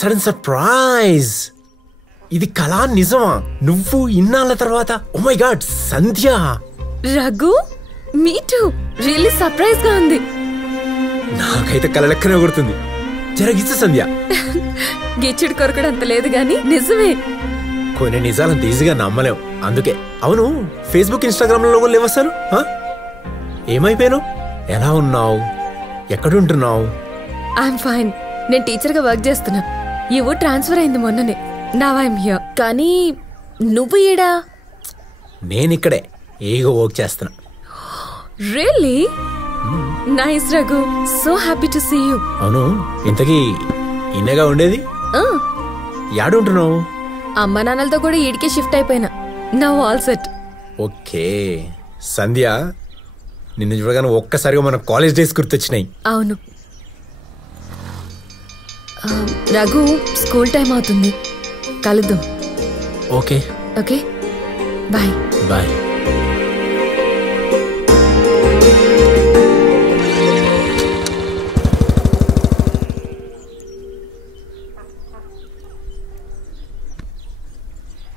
Sudden surprise. ఇది కళా నిజమా? నువ్వు ఇన్నాళ్ళ తర్వాత? Oh my God Sandhya. Raghu, me too. Really surprise గా ఉంది. నాకైతే కళ లెక్కనే కొడుతుంది. జరగిచ్చు సంధ్య. గిచ్చుడు కొరకడం అంత లేదు గాని నిజమే. కొన్ని నిజాలంత ఈజీగా నమ్మలేం. అందుకే. అవును, ఫేస్బుక్ ఇన్స్టాగ్రామ్ లో లేవు అసలు. ఏమైపోయాను? ఎలా ఉన్నావు? ఎక్కడుంటున్నావు? I'm fine. నేను టీచర్ గా వర్క్ చేస్తున్నా. ఈ ఊరు ట్రాన్స్ఫర్ అయింది మొన్ననే. Now I'm here. కానీ నువ్వు ఈడా? నేనిక్కడే ఏగో వర్క్ చేస్తున్నా. Really nice Raghu. So happy to see you. అవును, ఇంతకీ ఇన్నగా ఉండేది? యాడుంటున్నావు? అమ్మ నాన్నలతో కూడా ఈడికే షిఫ్ట్ అయిపోయినా. Now all set. Okay Sandhya, నిన్ను చూడగానే ఒక్కసారిగా మన కాలేజ్ డేస్ గుర్తొచ్చినాయి. అవును రఘు, స్కూల్ టైం అవుతుంది, కలుద్దాం. Okay okay, bye bye.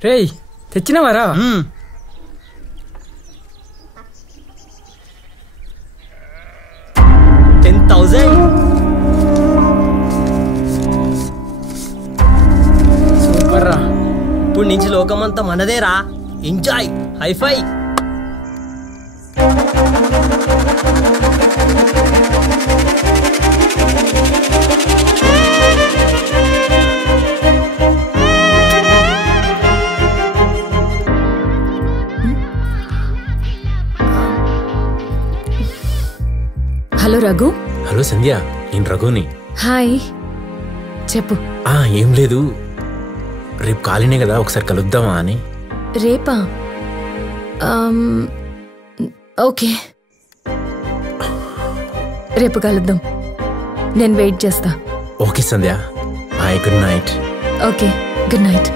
రేయ్, తెచ్చినవారా? 10,000. సూపర్ రా. ఇప్పుడు నుంచి లోకమంతా మనదేరా. Enjoy, hi fi. Hello Raghu. Hello Sandhya, నేను రఘుని. హాయ్, చెప్పు. ఏం లేదు, రేపు ఖాళీనే కదా, ఒకసారి కలుద్దామా అని. రేపా? ఓకే, రేపు కలుద్దాం. నేను వెయిట్ చేస్తా. Okay Sandhya, bye, good night. Okay, good night.